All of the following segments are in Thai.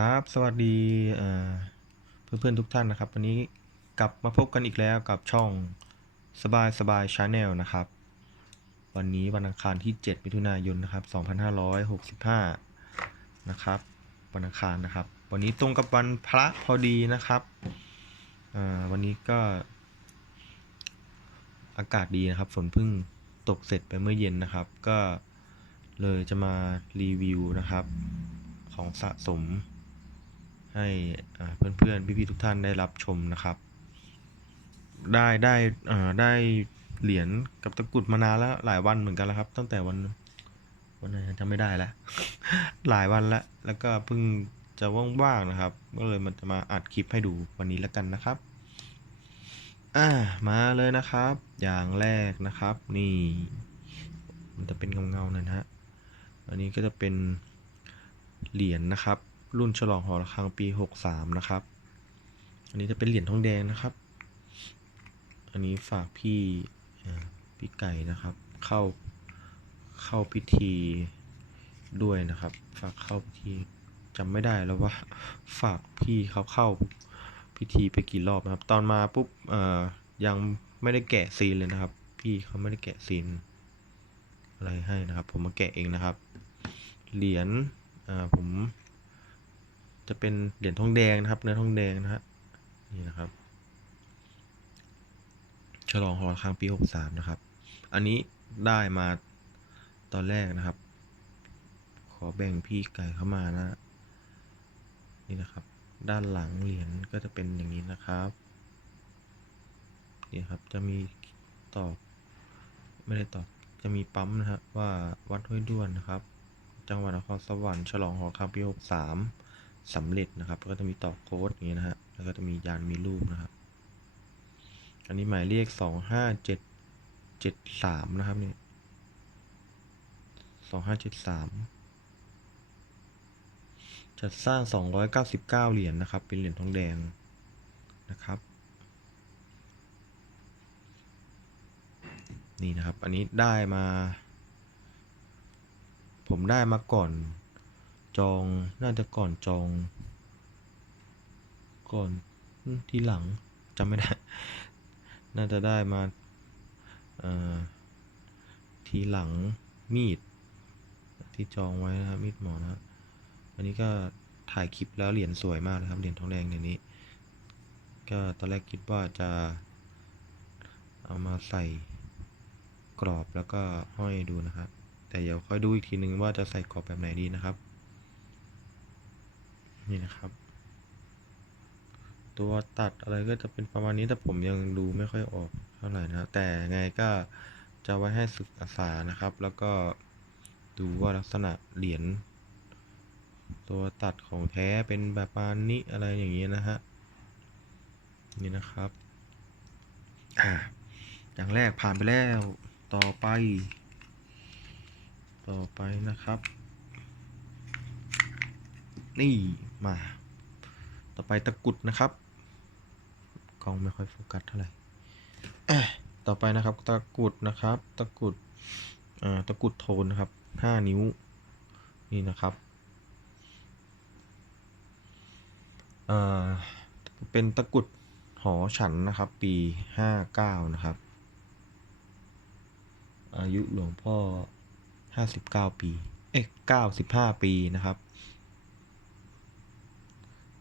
ครับสวัสดีเอ่อเพื่อนๆทุกท่านนะครับ วันนี้กลับมาพบกันอีกแล้วกับช่องสบายสบายชาแนลนะครับ วันนี้วันอังคารที่ 7 มิถุนายนนะครับ 2565 นะครับวันอังคารนะครับ วันนี้ตรงกับวันพระพอดีนะครับวันนี้ก็ อากาศดีนะครับ ฝนเพิ่งตกเสร็จไปเมื่อเย็นนะครับ ก็เลยจะมารีวิวนะครับของสะสม ให้เพื่อนๆพี่ๆทุกท่านได้รับชมนะครับ ได้ได้ได้เหรียญกับตะกรุดมานานแล้วหลายวันเหมือนกันแล้วครับ ตั้งแต่วันวันไหนจำไม่ได้แล้วหลายวันแล้วแล้วก็เพิ่งจะว่างๆนะครับ ก็เลยมันจะมาอัดคลิปให้ดูวันนี้แล้วกันนะครับอ่ามาเลยนะครับ อย่างแรกนะครับ นี่ มันจะเป็นเงาๆหนะฮะอันนี้ก็จะเป็นเหรียญนะครับ รุ่นฉลองหอระฆังปี 63 นะครับ อันนี้จะเป็นเหรียญทองแดงนะครับ อันนี้ฝากพี่พี่ไก่นะครับ เข้าเข้าพิธีด้วยนะครับ ฝากเข้าพิธีจำไม่ได้แล้วว่าฝากพี่เขาเข้าพิธีไปกี่รอบนะครับ ตอนมาปุ๊บเอ่อยังไม่ได้แกะซีนเลยนะครับ พี่เขาไม่ได้แกะซีนอะไรให้นะครับ ผมมาแกะเองนะครับ เหรียญอ่าผม จะเป็นเหรียญทองแดงนะครับ เนื้อทองแดงนะฮะนี่นะครับ ฉลองหอระฆังปี 63 นะครับ อันนี้ได้มาตอนแรกนะครับ ขอแบ่งพี่ไก่เข้ามานะนี่นะครับ ด้านหลังเหรียญก็จะเป็นอย่างนี้นะครับนี่ครับจะมีตอกไม่ได้ตอกจะมีปั๊มนะฮะว่าวัดห้วยด้วนนะครับ จังหวัดนครสวรรค์ฉลองหอระฆังปี 63 สำเร็จนะครับ ก็จะมีต่อโค้ดอย่างนี้นะฮะ แล้วก็จะมียานมีรูปนะครับ อันนี้หมายเลขสองห้าเจ็ดเจ็ดสามนะครับนี่สองห้าเจ็ดสามจัดสร้างสองร้อยเก้าสิบเก้าเหรียญนะครับ เป็นเหรียญทองแดงนะครับ นี่นะครับ อันนี้ได้มา ผมได้มาก่อน จอง น่าจะก่อนจอง ก่อนทีหลังจำไม่ได้ น่าจะได้มาเอ่อทีหลังมีด ที่จองไว้นะครับมีดหมอนะอันนี้ก็ถ่ายคลิปแล้วเหรียญสวยมากเลยครับเหรียญทองแดงเดี๋ยวนี้ ก็ตอนแรกคิดว่าจะเอามาใส่กรอบแล้วก็ห้อยดูนะครับแต่เดี๋ยวค่อยดูอีกทีนึงว่าจะใส่กรอบแบบไหนดีนะครับ นี่นะครับ ตัวตัดอะไรก็จะเป็นประมาณนี้แต่ผมยังดูไม่ค่อยออกเท่าไหร่นะ แต่ไงก็จะไว้ให้ศึกษานะครับ แล้วก็ดูว่าลักษณะเหรียญตัวตัดของแท้เป็นแบบประมาณนี้อะไรอย่างนี้นะฮะนี่นะครับอ่าอย่างแรกผ่านไปแล้วต่อไป ต่อไปนะครับ นี่ มา ต่อไปตะกุดนะครับกล้องไม่ค่อยโฟกัสเท่าไหร่ต่อไปนะครับตะกุดนะครับ ตะกุดตะกุดโทนนะครับห้านิ้วนี่นะครับอ่าเป็นตะกุดหอฉันนะครับ ปีห้าเก้านะครับ อายุหลวงพ่อห้าสิบเก้าปี เอ๊ะเก้าสิบห้าปีนะครับ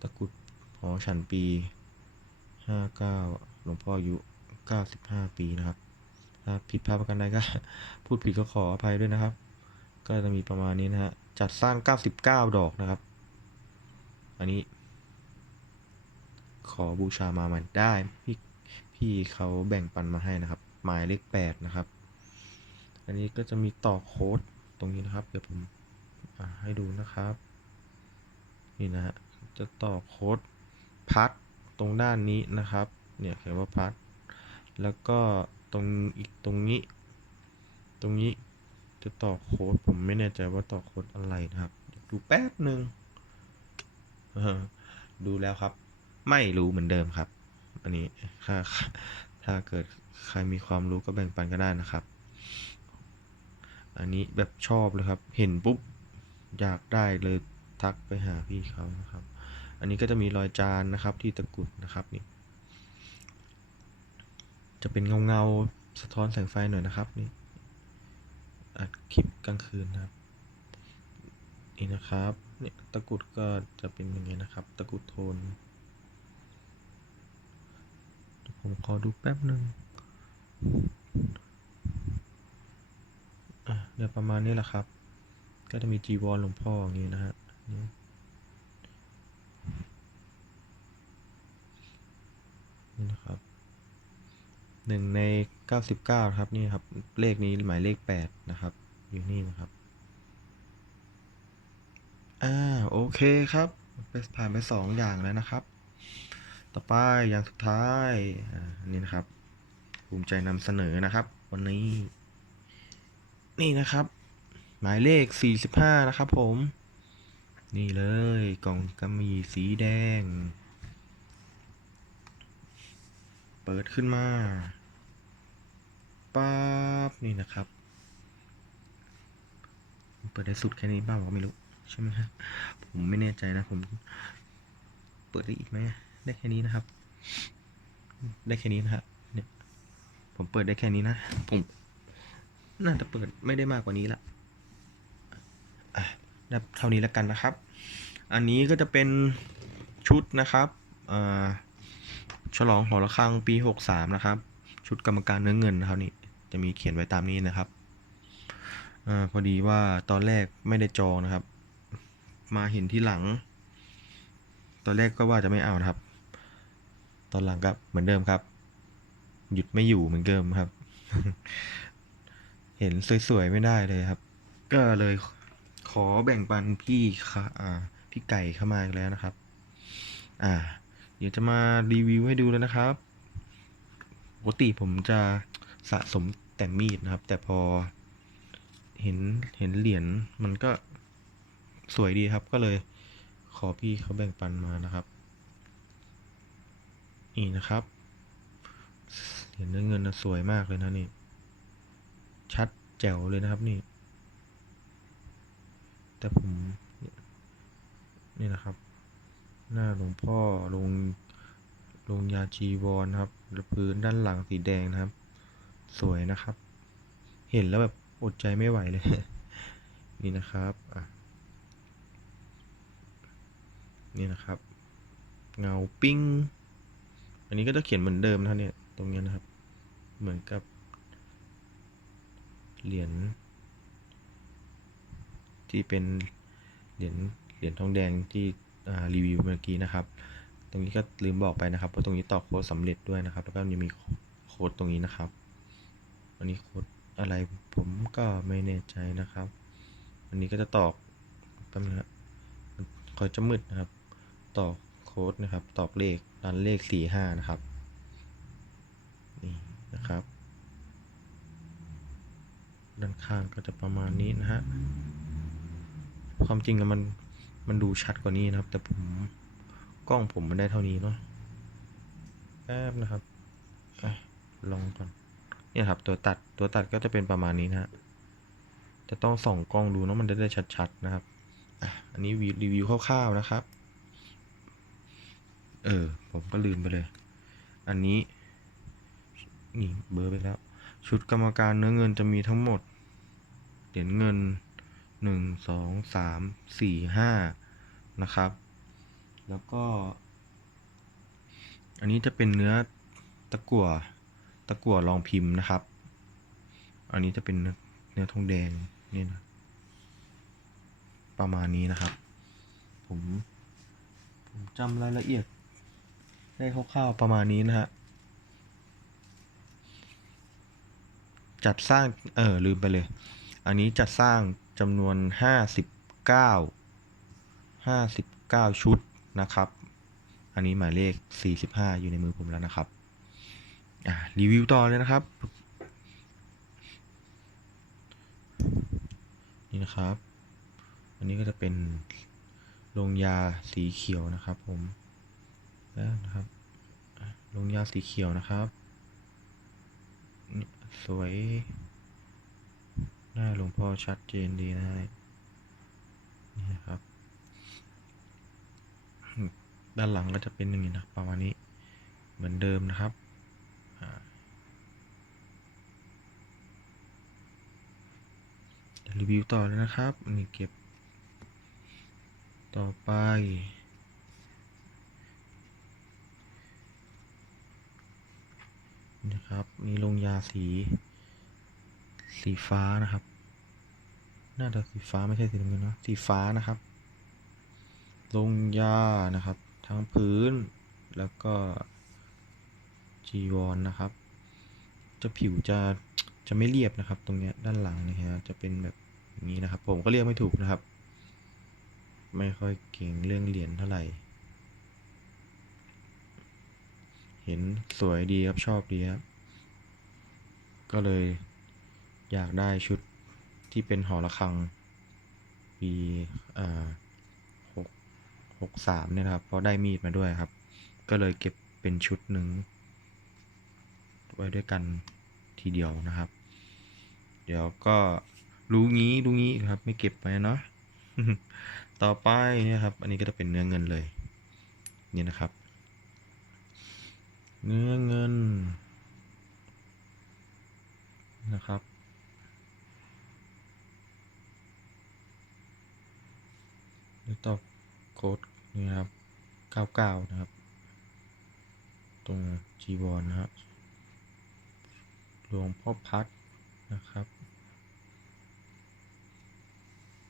ตะกุดหอฉันปีห้าเก้าหลวงพ่ออายุเก้าสิบห้าปีนะครับ ถ้าผิดพลาดประการใดก็ พูดผิดก็ขออภัยด้วยนะครับ ก็จะมีประมาณนี้นะฮะ จัดสร้างเก้าสิบเก้าดอกนะครับ อันนี้ ขอบูชามามันได้ พี่พี่เขาแบ่งปันมาให้นะครับ หมายเลขแปดนะครับ อันนี้ก็จะมีต่อโค้ดตรงนี้นะครับ เดี๋ยวผมให้ดูนะครับ นี่นะฮะ จะต่อโค้ดพัดตรงด้านนี้นะครับ เนี่ยเขียนว่าพัดแล้วก็ตรงอีกตรงนี้ ตรงนี้จะต่อโค้ดผมไม่แน่ใจว่าต่อโค้ดอะไรนะครับดูแป๊บหนึ่งดูแล้วครับ ไม่รู้เหมือนเดิมครับ อันนี้ถ้าถ้าเกิดใครมีความรู้ก็แบ่งปันก็ได้นะครับ อันนี้แบบชอบเลยครับ เห็นปุ๊บ อยากได้เลยทักไปหาพี่เขานะครับ อันนี้ก็จะมีรอยจานนะครับที่ตะกุดนะครับนี่ จะเป็นเงาเงาสะท้อนแสงไฟหน่อยนะครับนี่อัดคลิปกลางคืนนะครับ นี่นะครับเนี่ยตะกุดก็จะเป็นอย่างเงี้ยนะครับ ตะกุดโทนผมขอดูแป๊บหนึ่งเดี๋ยวประมาณนี้แหละครับ ก็จะมีจีวรหลวงพ่ออย่างนี้นะฮะ นี่นะครับหนึ่งในเก้าสิบเก้าครับนี่ครับ เลขนี้หมายเลขแปดนะครับ อยู่นี่นะครับ อ่าโอเคครับไปผ่านไปสองอย่างแล้วนะครับ ต่อไปอย่างสุดท้ายอ่าอันนี้นะครับ ภูมิใจนำเสนอนะครับ วันนี้ นี่นะครับ หมายเลข45นะครับ ผม นี่เลยกล่องกำมะหยี่สีแดง เปิดขึ้นมาป๊าบนี่นะครับ เปิดได้สุดแค่นี้บ้างก็ไม่รู้ใช่ไหมฮะผมไม่แน่ใจนะผม เปิดได้อีกไหมได้แค่นี้นะครับ ได้แค่นี้นะฮะเนี่ยผมเปิดได้แค่นี้นะผมน่าจะเปิดไม่ได้มากกว่านี้ละอะได้เท่านี้แล้วกันนะครับ อันนี้ก็จะเป็นชุดนะครับอ่า ฉลองหอระฆังปีหกสามนะครับ ชุดกรรมการเนื้อเงินนะครับนี่จะมีเขียนไว้ตามนี้นะครับอพอดีว่าตอนแรกไม่ได้จองนะครับ มาเห็นที่หลัง ตอนแรกก็ว่าจะไม่เอานะครับ ตอนหลังก็เหมือนเดิมครับ หยุดไม่อยู่เหมือนเดิมครับ เห็นสวยๆไม่ได้เลยครับ ก็เลยขอแบ่งปันพี่ค่ะอ่าพี่ไก่เข้ามาอีกแล้วนะครับ อ่า ดี๋ยวจะมารีวิวให้ดูแล้วนะครับปกติผมจะสะสมแต่มีดนะครับ แต่พอเห็นเห็นเหรียญมันก็สวยดีครับก็เลยขอพี่เขาแบ่งปันมานะครับนี่นะครับเหรียญเงินสวยมากเลยนะนี่ ชัดแจ๋วเลยนะครับนี่ แต่ผมนี่นะครับ หน้าหลวงพ่อลงลงยาจีวรครับแล้วพื้นด้านหลังสีแดงนะครับ สวยนะครับ เห็นแล้วแบบอดใจไม่ไหวเลย นี่นะครับอะนี่นะครับ เงาปิ้ง อันนี้ก็จะเขียนเหมือนเดิมนะเนี่ยตรงนี้นะครับ เหมือนกับ เหรียญที่เป็นเหรียญเหรียญทองแดงที่ รีวิวเมื่อกี้นะครับ ตรงนี้ก็ลืมบอกไปนะครับว่าตรงนี้ต่อโค้ดสำเร็จด้วยนะครับ แล้วก็ยังมีโค้ดตรงนี้นะครับ อันนี้โค้ดอะไรผมก็ไม่แน่ใจนะครับ อันนี้ก็จะตอกแป๊บนึงนะมันคอยจะมืดนะครับ ตอกโค้ดนะครับ ตอกเลขรันเลขสี่ห้านะครับ นี่นะครับ ด้านข้างก็จะประมาณนี้นะฮะ ความจริงมัน มันดูชัดกว่านี้นะครับ แต่ผมกล้องผมมันได้เท่านี้เนาะแป๊บนะครับอลองก่อนเนี่ยครับตัวตัดตัวตัดก็จะเป็นประมาณนี้นะฮะจะต้องส่องกล้องดูเนาะมันจะได้ชัดๆนะครับอะอันนี้รีวิวคร่าวๆนะครับ เออ ผมก็ลืมไปเลย อันนี้ นี่เบอร์ไปแล้ว ชุดกรรมการเนื้อเงินจะมีทั้งหมดเหรียญเงิน หนึ่งสองสามสี่ห้านะครับ แล้วก็ อันนี้จะเป็นเนื้อตะกั่วตะกั่วรองพิมพ์นะครับ อันนี้จะเป็นเนื้อเนื้อทองแดงนี่นะประมาณนี้นะครับ ผมผมจำรายละเอียด ได้คร่าวๆประมาณนี้นะฮะจัดสร้าง เออลืมไปเลย อันนี้จัดสร้าง จำนวนห้าสิบเก้าห้าสิบเก้าชุดนะครับ อันนี้หมายเลขสี่สิบห้าอยู่ในมือผมแล้วนะครับรีวิวต่อเลยนะครับ นี่นะครับ อันนี้ก็จะเป็นลงยาสีเขียวนะครับผมแล้วนะครับลงยาสีเขียวนะครับนี่สวย หน้าหลวงพ่อชัดเจนดีนะฮะนี่นะครับ ด้านหลังก็จะเป็นอย่างนี้นะประมาณนี้เหมือนเดิมนะครับรีวิวต่อเลยนะครับนนี่เก็บ ต่อไป นะครับนี่ลงยาสี สีฟ้านะครับ น่าจะสีฟ้าไม่ใช่สีน้ำเงินนะสีฟ้านะครับ ลงยานะครับ ทั้งพื้นแล้วก็จีวรนนะครับ จะผิวจะจะไม่เรียบนะครับ ตรงเนี้ยด้านหลังนี่ยฮะจะเป็นแบบอย่างนี้นะครับ ผมก็เรียกไม่ถูกนะครับ ไม่ค่อยเก่งเรื่องเหรียญเท่าไหร่ เห็นสวยดีครับชอบดีครับก็เลย อยากได้ชุดที่เป็นหอระฆัง ปีอ่าหกหกสามเนี่ยครับ เพราะได้มีดมาด้วยครับ ก็เลยเก็บเป็นชุดหนึ่ง ไว้ด้วยกันทีเดียวนะครับ เดี๋ยวก็รู้งี้รู้งี้ครับ ไม่เก็บไว้เนาะต่อไปนี่ยครับ อันนี้ก็จะเป็นเนื้อเงินเลย นี่นะครับ เนื้อเงินนะครับ หรือต่อโค้ดนี่ครับ99นะครับ ตรงจีวรนะฮะหลวงพ่อพัดนะครับ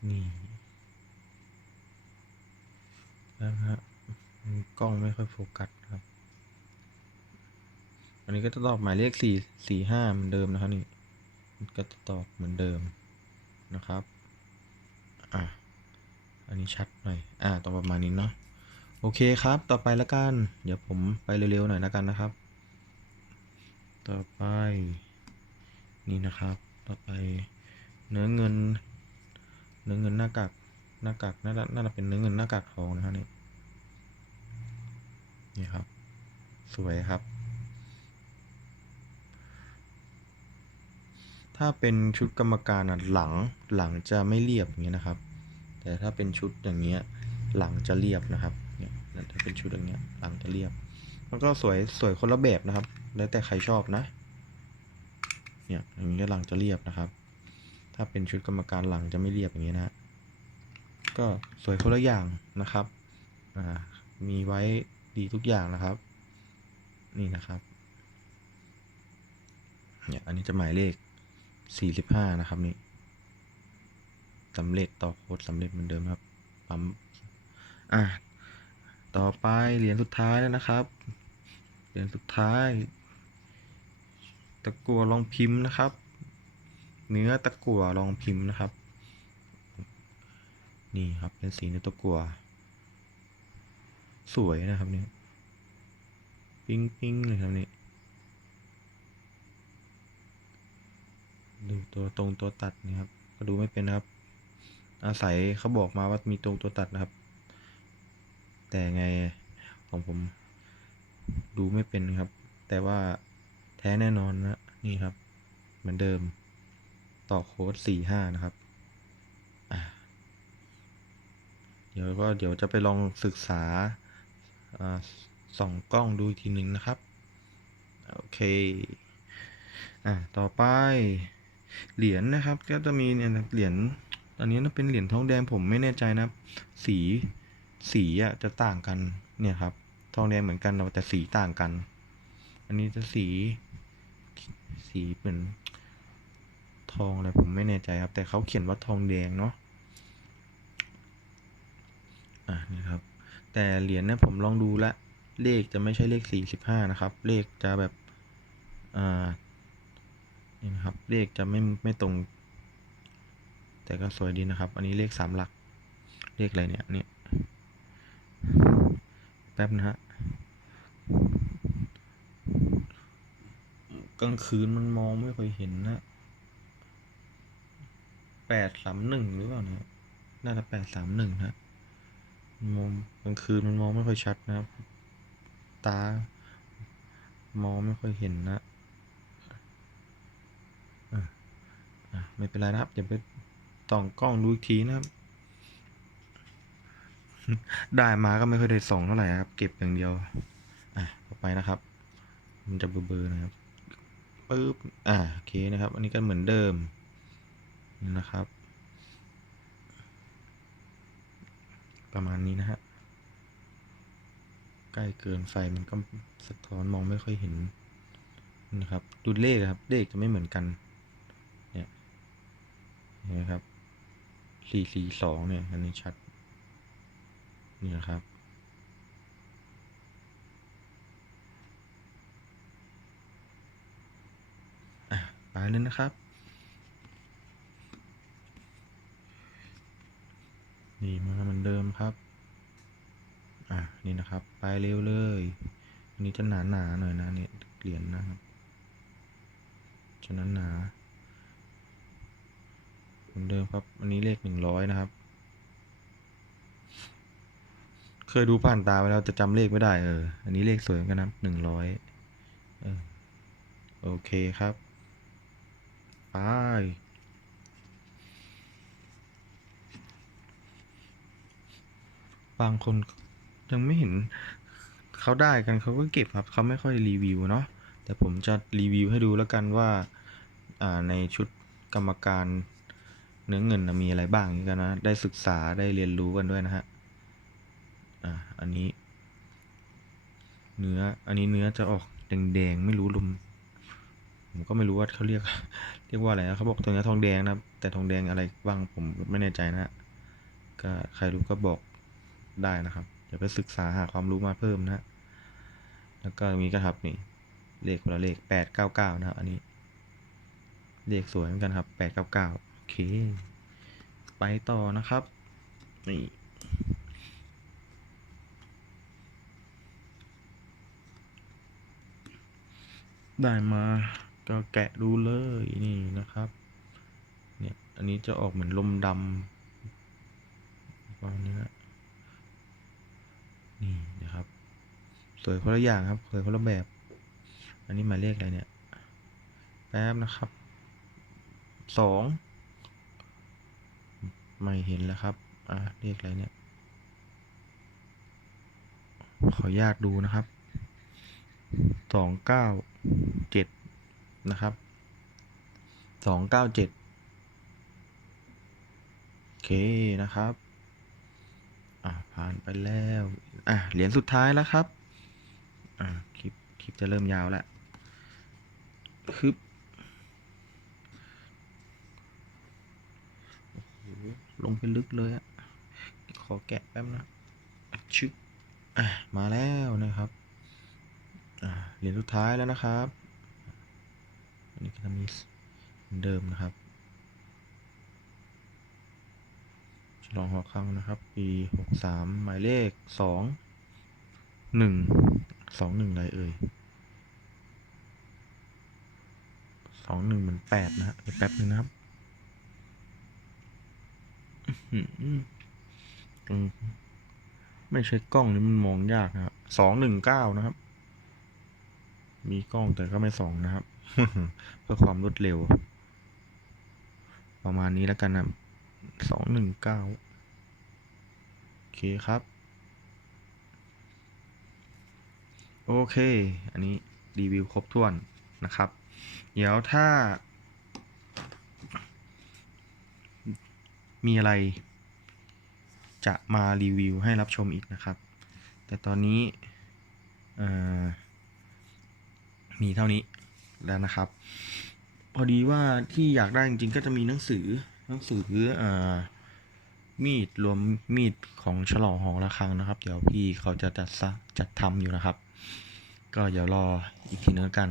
นี่นะฮะกล้องไม่ค่อยโฟกัสครับ อันนี้ก็จะตอบหมายเลขสี่สี่ห้าเหมือนเดิมนะครับนี่ ก็จะตอบเหมือนเดิมนะครับ อะ อันนี้ชัดหน่อย อ่าตอบประมาณนี้เนาะ โอเคครับ ต่อไปละกัน เดี๋ยวผมไปเร็วๆหน่อยละกันนะครับ ต่อไป นี่นะครับ ต่อไป เนื้อเงิน เนื้อเงินหน้ากาก หน้ากากน่าจะน่าจะเป็นเนื้อเงินหน้ากากทองนะครับนี่ นี่ครับ สวยครับ ถ้าเป็นชุดกรรมการอะหลัง หลังจะไม่เรียบอย่างเงี้ยนะครับ แต่ถ้าเป็นชุดอย่างเงี้ยหลังจะเรียบนะครับเนี่ยถ้าเป็นชุดอย่างเงี้ยหลังจะเรียบ มันก็สวยสวยคนละแบบนะครับ แล้วแต่ใครชอบนะ เนี่ยอย่างนี้ก็หลังจะเรียบนะครับ ถ้าเป็นชุดกรรมการหลังจะไม่เรียบอย่างเงี้ยนะ ก็สวยคนละอย่างนะครับอ่ามีไว้ดีทุกอย่างนะครับ นี่นะครับเนี่ยอันนี้จะหมายเลข 45 นะครับนี่ สำเร็จต่อโค้ดสำเร็จเหมือนเดิมครับปั๊มอะต่อไปเหรียญสุดท้ายแล้วนะครับเหรียญสุดท้ายตะกั่วลองพิมพ์นะครับ เนื้อตะกั่วลองพิมพ์นะครับ นี่ครับเป็นสีเนื้อตะกั่วสวยนะครับเนี่ยปิ้งปิ้งเลยครับนี่ดูตัวตรงตัวตัดนะครับ ก็ดูไม่เป็นนะครับ อาศัยเขาบอกมาว่ามีตรงตัวตัดนะครับ แต่ไงของผมดูไม่เป็นครับ แต่ว่าแท้แน่นอนนะ นี่ครับ เหมือนเดิม ต่อโค้ดสี่ห้านะครับเดี๋ยวก็เดี๋ยวจะไปลองศึกษาอส่องกล้องดูอีกทีหนึ่งนะครับ โอเค อะ ต่อไป เหรียญนะครับ ก็จะมีเนี่ยเหรียญ อันนี้นะเป็นเหรียญทองแดงผมไม่แน่ใจนะสีสีอะจะต่างกันเนี่ยครับ ทองแดงเหมือนกันแต่สีต่างกัน อันนี้จะสี สีเหมือนทองอะไรผมไม่แน่ใจครับ แต่เขาเขียนว่าทองแดงเนาะอะนี่ครับ แต่เหรียญเนี่ยผมลองดูละเลขจะไม่ใช่เลขสี่สิบห้านะครับ เลขจะแบบอ่านี่นะครับเลขจะไม่ไม่ตรง แต่ก็สวยดีนะครับ อันนี้เลขสามหลัก เลขอะไรเนี่ยเนี่ย แป๊บนะฮะ กลางคืนมันมองไม่ค่อยเห็นนะแปดสามหนึ่งหรือเปล่าเนี่ย น่าจะแปดสามหนึ่งฮะมองกลางคืนมันมองไม่ค่อยชัดนะครับ ตามองไม่ค่อยเห็นนะอะไม่เป็นไรนะครับเดี๋ยวไป ต่องกล้องดูอีกทีนะครับ ได้มาก็ไม่ค่อยได้ส่องเท่าไหร่ครับ เก็บอย่างเดียว อะต่อไปนะครับ มันจะเบลอๆนะครับปึ๊บอ่าโอเคนะครับ อันนี้ก็เหมือนเดิมนะครับ ประมาณนี้นะฮะใกล้เกินไฟมันก็สะท้อนมองไม่ค่อยเห็นนะครับดูเลขครับ เลขจะไม่เหมือนกัน เนี่ยนไหมครับ สี่สี่สองเนี่ย อันนี้ชัด นี่นะครับ อะไปเลยนะครับ นี่มาเหมือนเดิมครับ อะ นี่นะครับ ไปเร็วเลย อันนี้จะหนาหนาหน่อยนะเนี่ยเหรียญนะครับฉะนั้นหนา เหมือนเดิมครับอันนี้เลขหนึ่งร้อยนะครับ เคยดูผ่านตาไปแล้วจะจำเลขไม่ได้เออ อันนี้เลขสวยเหมือนกันนะหนึ่งร้อยโอเคครับไปบางคนยังไม่เห็นเขาได้กันเขาก็เก็บครับเขาไม่ค่อยรีวิวเนาะแต่ผมจะรีวิวให้ดูแล้วกันว่าในชุดกรรมการ เนื้อเงินมีอะไรบ้างนี้กันนะ ได้ศึกษาได้เรียนรู้กันด้วยนะฮะ อ่า อันนี้ เนื้อ อันนี้เนื้อจะออกแดงๆ ไม่รู้ลุม ผมก็ไม่รู้ว่าเขาเรียก เรียกว่าอะไรนะเขาบอกตัวนี้ทองแดงนะแต่ทองแดงอะไรบ้างผมไม่แน่ใจนะฮะ ก็ใครรู้ก็บอกได้นะครับเดี๋ยวไปศึกษาหาความรู้มาเพิ่มนะฮะแล้วก็มีกระทับนี่ เลขคนละเลขแปดเก้าเก้านะครับ อันนี้ เลขสวยเหมือนกันครับแปดเก้าเก้า เค ไปต่อนะครับ นี่ได้มาก็แกะดูเลยนี่นะครับ เนี่ย อันนี้จะออกเหมือนลมดำประมาณนี้นะนี่นะครับ สวยคนละอย่างครับ สวยคนละแบบ อันนี้หมายเลขอะไรเนี่ย แป๊บนะครับ สอง ไม่เห็นแล้วครับ อะเลขอะไรเนี่ย ขออนุญาตดูนะครับ สองเก้าเจ็ดนะครับ สองเก้าเจ็ดโอเคนะครับ อะผ่านไปแล้ว อะเหรียญสุดท้ายแล้วครับ อะคลิป คลิปจะเริ่มยาวแล้วคึบโอ้โห ลงไปลึกเลยอะขอแกะแป๊บนะชึบอะมาแล้วนะครับเหรียญสุดท้ายแล้วนะครับอันนี้ก็จะมีเหมือนเดิมนะครับฉลองหัวค่ำนะครับ ปีหกสามหมายเลขสองหนึ่งสองหนึ่งอะไรเอ่ยสองหนึ่งเหมือนแปดนะฮะเดี๋ยวแป๊บนึงนะครับ ไม่ใช่กล้องนี่มันมองยากนะครับสองหนึ่งเก้านะครับ มีกล้องแต่ก็ไม่ส่องนะครับ เพื่อความรวดเร็ว ประมาณนี้แล้วกันนะสองหนึ่งเก้าโอเคครับ โอเค อันนี้รีวิวครบถ้วนนะครับ เดี๋ยวถ้า มีอะไร จะมารีวิวให้รับชมอีกนะครับ แต่ตอนนี้มีเท่านี้แล้วนะครับ พอดีว่าที่อยากได้จริงๆก็จะมีหนังสือหนังสืออมีดรวมมีดของฉลองหอระฆังนะครับ เดี๋ยวพี่เขาจะจัดซะจัดทำอยู่นะครับ ก็เดี๋ยวรออีกทีนึงกัน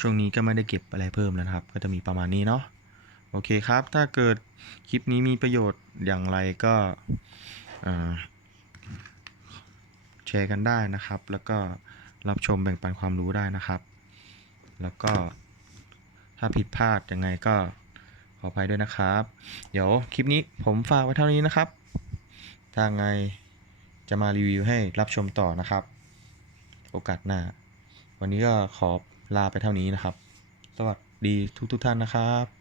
ช่วงนี้ก็ไม่ได้เก็บอะไรเพิ่มแล้วนะครับ ก็จะมีประมาณนี้เนาะ โอเคครับ ถ้าเกิดคลิปนี้มีประโยชน์อย่างไรก็แชร์กันได้นะครับ แล้วก็รับชมแบ่งปันความรู้ได้นะครับ แล้วก็ถ้าผิดพลาดยังไงก็ขออภัยด้วยนะครับ เดี๋ยวคลิปนี้ผมฝากไว้เท่านี้นะครับ ถ้าไงจะมารีวิวให้รับชมต่อนะครับ โอกาสหน้า วันนี้ก็ขอลาไปเท่านี้นะครับ สวัสดีทุกทุกท่านนะครับ